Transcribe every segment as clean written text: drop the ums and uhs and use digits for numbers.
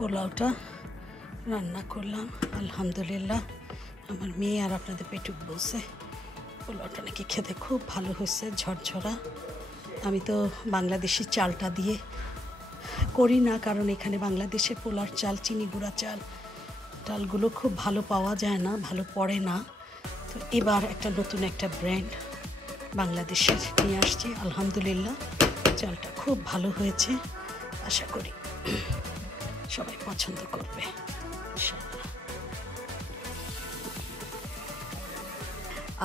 পোলাওটা রান্না করলাম আলহামদুলিল্লাহ। আমার মেয়ে আর আপনাদের পেটুক বলছে পোলাওটা নাকি খেতে খুব ভালো হয়েছে, ঝরঝরা। আমি তো বাংলাদেশি চালটা দিয়ে করি না, কারণ এখানে বাংলাদেশে পোলার চাল, চিনি গুঁড়া চালগুলো খুব ভালো পাওয়া যায় না, ভালো পড়ে না। তো এবার নতুন একটা ব্র্যান্ড বাংলাদেশের নিয়ে আসছি আলহামদুলিল্লাহ। চালটা খুব ভালো হয়েছে, আশা করি সবাই পছন্দ করবে ইনশাআল্লাহ।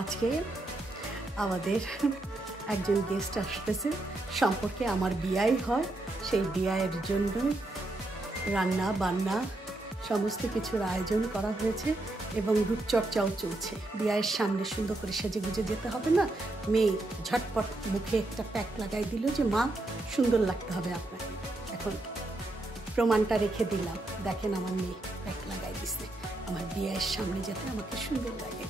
আজকে আমাদের একজন গেস্ট আসতেছে, সম্পর্কে আমার বিয়াই হয়, সেই বিয়ের জন্য রান্না বান্না সমস্ত কিছুর আয়োজন করা হয়েছে এবং রূপচর্চাও চলছে। বিয়ের সামনে সুন্দর করে সেজে গুজে যেতে হবে না। মেয়ে ঝটপট মুখে একটা প্যাক লাগাই দিল যে মা সুন্দর লাগতে হবে আপনাকে। এখন প্রমাণটা রেখে দিলাম, দেখেন আমার মেয়ে প্যাক লাগাই দিচ্ছে আমার বিয়ের সামনে যাতে আমাকে সুন্দর লাগে।